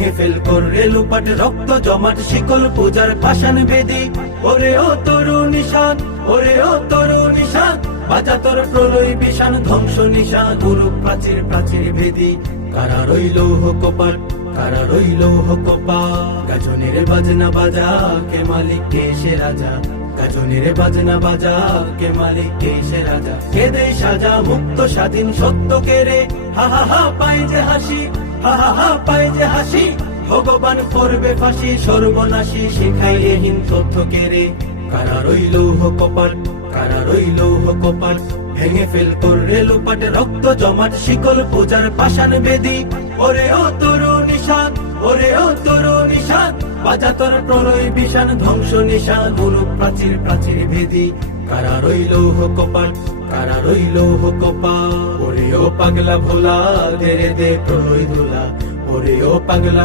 ভেঙে ফেল কররে লুপাট রক্ত জমাট শিকল পূজার পাষাণ বেদি। ওরে ও তরু নিশান, ওরে ও তরু নিশান, বাজা তোর প্রলয় বিষান ধ্বংস নিশান গুরু প্রাচীর প্রাচীর ভেদি। কারা রইল কপাট, কারা রইল কপাট, গাজনের বাজনা বাজা কে মালিক কে সে রাজা, গাজনের বাজনা বাজা কে মালিক কে সে রাজা। কে দে সাজা মুক্ত স্বাধীন সত্য কে রে, হা হা হা পায় যে হাসি, হা হা হা পায় যে হাসি। ভগবান করবে ফাঁসি সর্বনাশী শিখাইয়ে হীন তথ্য কে রে। কারা রইল কপাট, কারা রইল কপাট, ভেঙে ফেল কররে লুপাট রক্ত জমাট শিকল পূজার পাষাণ বেদি। ওরে ও তরু নিশান, ওরে ও তরু নিশান, বাজা তোর প্রলয় বিষান ধ্বংস নিশান গুরু প্রাচীর প্রাচীর ভেদি। কারা রইল কপাট, কারা রইল কপাট, ওরে ও পাগলা ভোলা দে রে দে প্রলয় ধুলা, ওরে ও পাগলা।